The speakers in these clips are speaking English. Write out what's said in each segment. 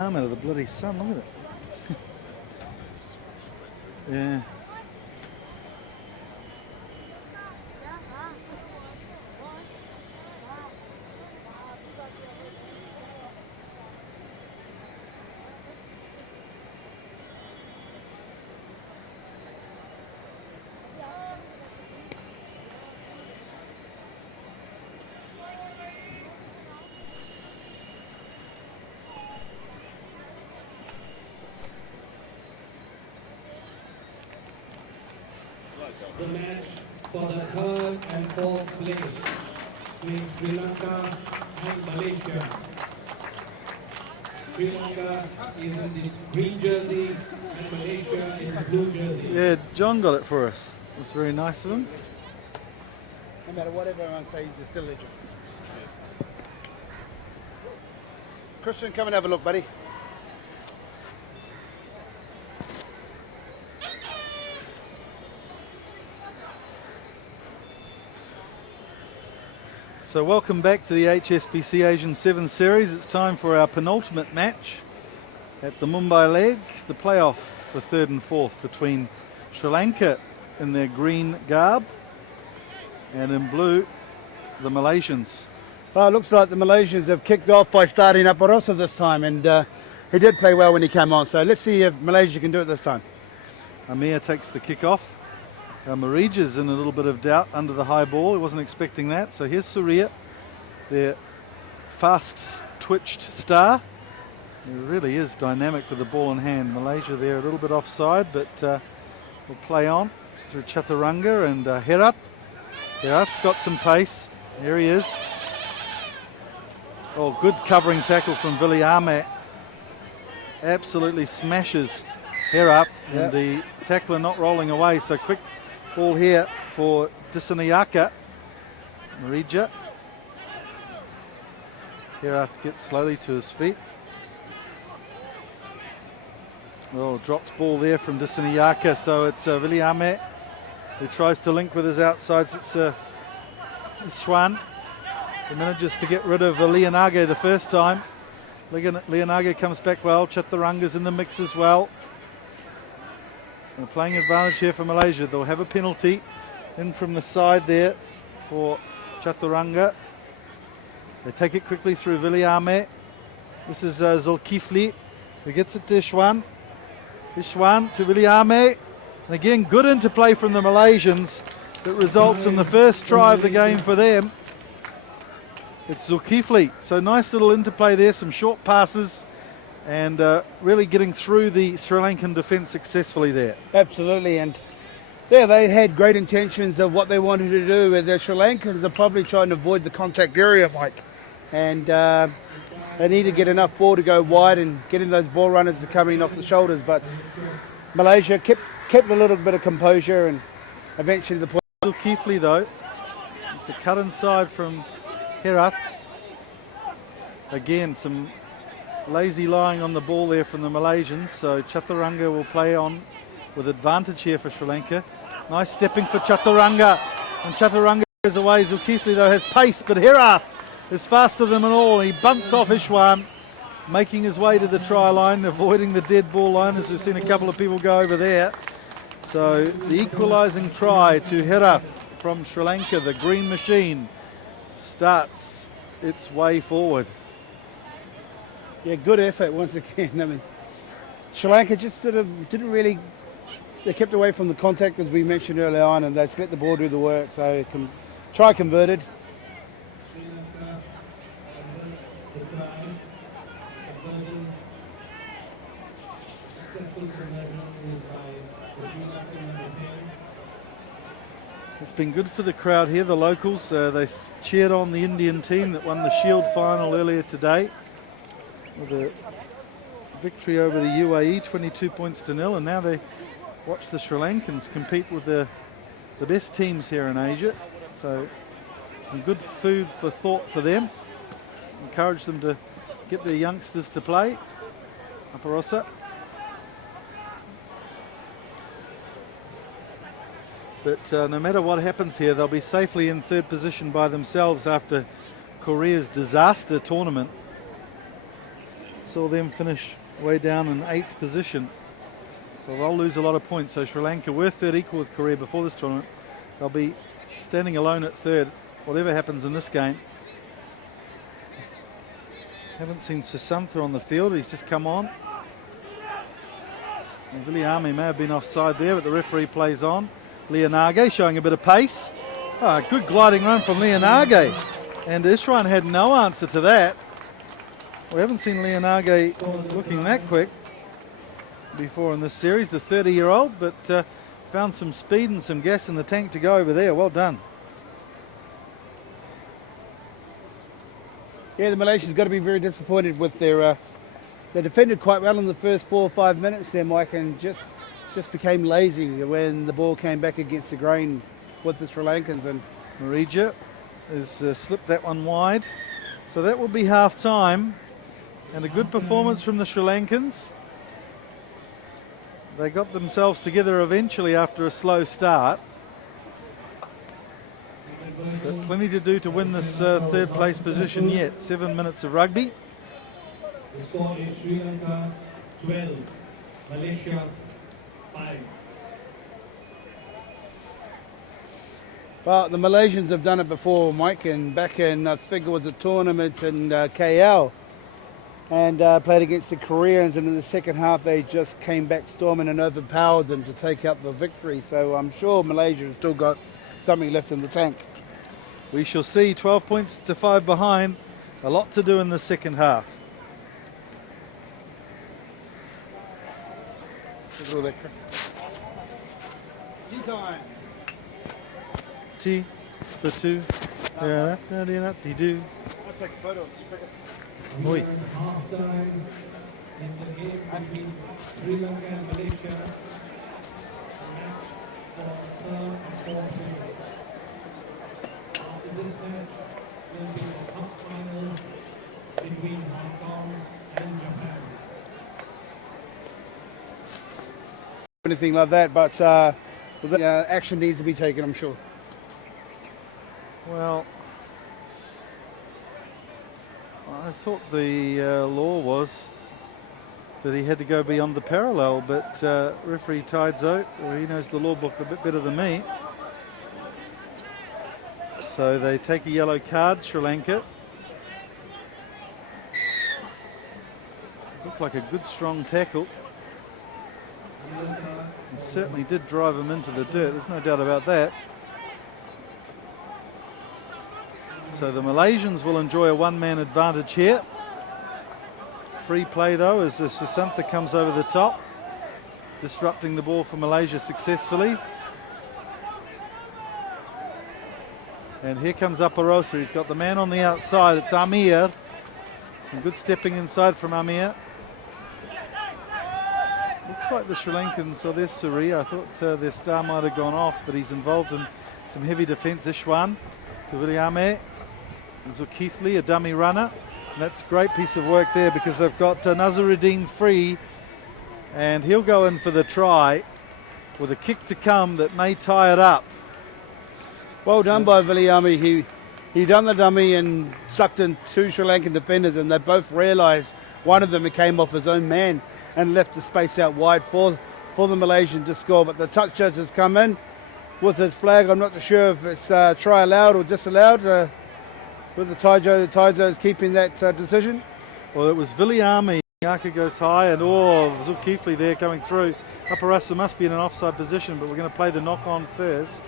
Arm out of the bloody sun, look at it. Yeah. The match for the third and fourth place between Sri Lanka and Malaysia. Sri Lanka is in the green jersey and Malaysia in the blue jersey. Yeah, John got it for us. It was very nice of him. No matter what everyone says, you're still a legend. Christian, come and have a look, buddy. So welcome back to the HSBC Asian 7's series. It's time for our penultimate match at the Mumbai leg, the playoff for third and fourth between Sri Lanka in their green garb and in blue, the Malaysians. Well, it looks like the Malaysians have kicked off by starting Aparosa this time, and he did play well when he came on. So let's see if Malaysia can do it this time. Amir takes the kick off. Marija's in a little bit of doubt under the high ball. He wasn't expecting that. So here's Surya, their fast twitched star. He really is dynamic with the ball in hand. Malaysia there a little bit offside, but will play on through Chaturanga and Herat. Herat's got some pace. Here he is. Oh, good covering tackle from Viliame. Absolutely smashes Herat, and the tackler not rolling away. So quick ball here for Disanayaka. Marija. Herat gets slowly to his feet. Oh, dropped ball there from Disanayaka. So it's Viliame who tries to link with his outsides. It's Swan. He manages to get rid of Leonage the first time. Leonage comes back well. Chaturanga's in the mix as well. And playing advantage here for Malaysia. They'll have a penalty in from the side there for Chaturanga. They take it quickly through Viliame. This is Zulkifli who gets it to Ishwan. Ishwan to Viliame. And again, good interplay from the Malaysians that results in the first try of the game for them. It's Zulkifli. So nice little interplay there, some short passes, and really getting through the Sri Lankan defence successfully there. Absolutely, and there they had great intentions of what they wanted to do. And the Sri Lankans are probably trying to avoid the contact area, Mike. And they need to get enough ball to go wide and getting those ball runners to come in off the shoulders. But Malaysia kept a little bit of composure, and eventually the point. Zulkifli though, it's a cut inside from Herat. Again, some lazy lying on the ball there from the Malaysians. So Chaturanga will play on with advantage here for Sri Lanka. Nice stepping for Chaturanga. And Chaturanga goes away. Zulkifli though has pace, but Herat is faster than them all. He bunts off Ishwan, making his way to the try line, avoiding the dead ball line, as we've seen a couple of people go over there. So the equalising try to Herat from Sri Lanka, the green machine, starts its way forward. Yeah, good effort once again. I mean, Sri Lanka just sort of didn't really, they kept away from the contact as we mentioned earlier on, and they just let the ball do the work. So try converted. It's been good for the crowd here, the locals. They cheered on the Indian team that won the Shield final earlier today with a victory over the UAE, 22 points to nil, and now they watch the Sri Lankans compete with the best teams here in Asia. So some good food for thought for them. Encourage them to get their youngsters to play. Aparosa. But no matter what happens here, they'll be safely in third position by themselves after Korea's disaster tournament. saw them finish way down in 8th position. So they'll lose a lot of points. So Sri Lanka were third equal with Korea before this tournament. They'll be standing alone at third, whatever happens in this game. Haven't seen Susantha on the field. He's just come on. And Viliame may have been offside there, but the referee plays on. Leonage showing a bit of pace. Good gliding run from Leonage. And Ishwan had no answer to that. We haven't seen Leonage looking that quick before in this series, the 30-year-old, but found some speed and some gas in the tank to go over there. Well done. Yeah, the Malaysians got to be very disappointed with their. They defended quite well in the first 4 or 5 minutes there, Mike, and just became lazy when the ball came back against the grain with the Sri Lankans. And Marija has slipped that one wide. So that will be half time. And a good performance from the Sri Lankans. They got themselves together eventually after a slow start. But plenty to do to win this third place position yet. 7 minutes of rugby. The score is Sri Lanka 12, Malaysia 5. Well, the Malaysians have done it before, Mike, and back in, I think it was a tournament in KL, and played against the Koreans, and in the second half they just came back storming and overpowered them to take out the victory. So I'm sure Malaysia have still got something left in the tank. We shall see. 12 points to 5 behind. A lot to do in the second half. Tea time. Tea for two. I'll take a photo of this cricket. Oi. Half time in the game between Sri Lanka and Malaysia. Match for third and fourth place. After this match will be the cup final between Hong Kong and Japan. Anything like that, but action needs to be taken, I'm sure. Well, I thought the law was that he had to go beyond the parallel, but referee Taidzo, well, he knows the law book a bit better than me. So they take a yellow card, Sri Lanka. Looked like a good strong tackle. He certainly did drive him into the dirt, there's no doubt about that. So the Malaysians will enjoy a one-man advantage here. Free play though as Susantha comes over the top, disrupting the ball for Malaysia successfully. And here comes Aparosa. He's got the man on the outside. It's Amir. Some good stepping inside from Amir. Looks like the Sri Lankans, so there's Suri. I thought their star might have gone off, but he's involved in some heavy defence. Ishwan to Viliame. Zulkifli, a dummy runner. And that's a great piece of work there because they've got Nazaruddin free. And he'll go in for the try with a kick to come that may tie it up. Well done by Viliame. He done the dummy and sucked in 2 Sri Lankan defenders, and they both realised one of them came off his own man and left the space out wide for the Malaysians to score. But the touch judge has come in with his flag. I'm not too sure if it's try allowed or disallowed. With the Taizo is keeping that decision. Well, it was Viliame. Yaka goes high, and Zulkifli there coming through. Aparasa must be in an offside position, but we're going to play the knock on first.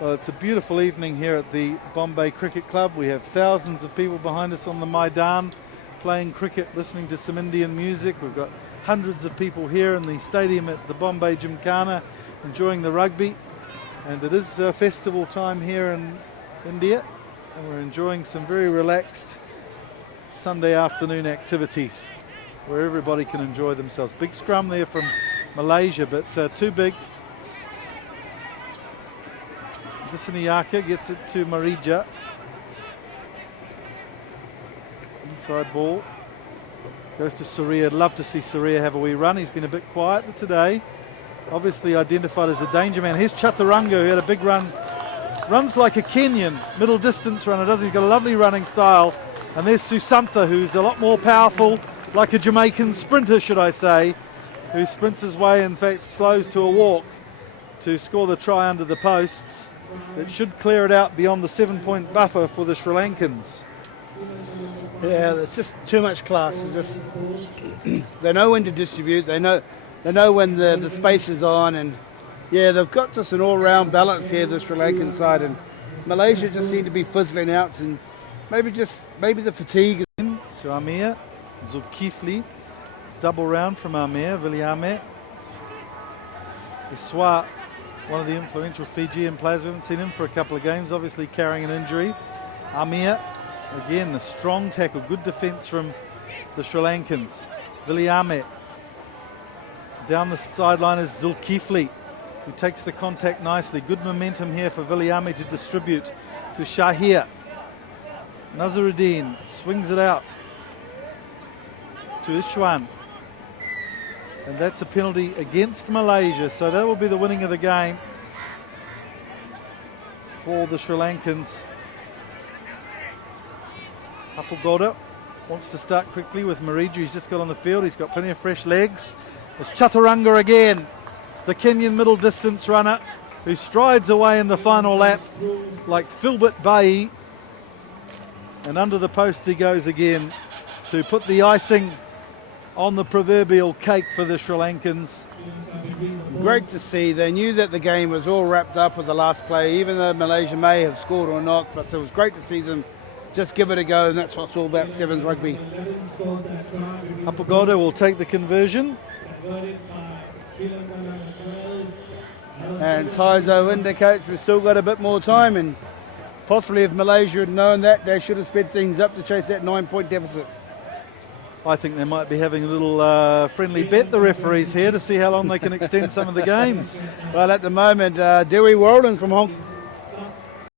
Well, it's a beautiful evening here at the Bombay Cricket Club. We have thousands of people behind us on the Maidan playing cricket, listening to some Indian music. We've got hundreds of people here in the stadium at the Bombay Gymkhana enjoying the rugby. And it is festival time here in India, and we're enjoying some very relaxed Sunday afternoon activities where everybody can enjoy themselves. Big scrum there from Malaysia, but too big. Visiniyaka gets it to Marija. Inside ball. Goes to Surya. I'd love to see Surya have a wee run. He's been a bit quiet today. Obviously identified as a danger man. Here's Chaturanga, who had a big run runs like a Kenyan middle distance runner, doesn't he? He's got a lovely running style. And there's Susantha, who's a lot more powerful, like a Jamaican sprinter, should I say, who sprints his way, in fact, slows to a walk to score the try under the posts. It should clear it out beyond the 7-point buffer for the Sri Lankans. Yeah, it's just too much class. It's just they know when to distribute. They know when the space is on, and yeah, they've got just an all-round balance here, the Sri Lankan side, and Malaysia just seem to be fizzling out, and maybe the fatigue. To Amir, Zulkifli, double round from Amir, Viliame. Iswa, one of the influential Fijian players. We haven't seen him for a couple of games, obviously carrying an injury. Amir, again, a strong tackle, good defence from the Sri Lankans. Viliame. Down the sideline is Zulkifli, who takes the contact nicely. Good momentum here for Viliame to distribute to Shahir. Nazaruddin swings it out to Ishwan. And that's a penalty against Malaysia. So that will be the winning of the game for the Sri Lankans. Applegoda wants to start quickly with Mariju. He's just got on the field. He's got plenty of fresh legs. It's Chaturanga again, the Kenyan middle distance runner, who strides away in the final lap like Philbert Bayi. And under the post he goes again to put the icing on the proverbial cake for the Sri Lankans. Great to see. They knew that the game was all wrapped up with the last play, even though Malaysia may have scored or not, but it was great to see them just give it a go, and that's what's all about 7's rugby. Applegoda will take the conversion. And Taizo indicates we've still got a bit more time, and possibly if Malaysia had known that, they should have sped things up to chase that 9-point deficit. I think they might be having a little friendly bet, the referees here, to see how long they can extend some of the games. Well, at the moment, Dewey Warland's from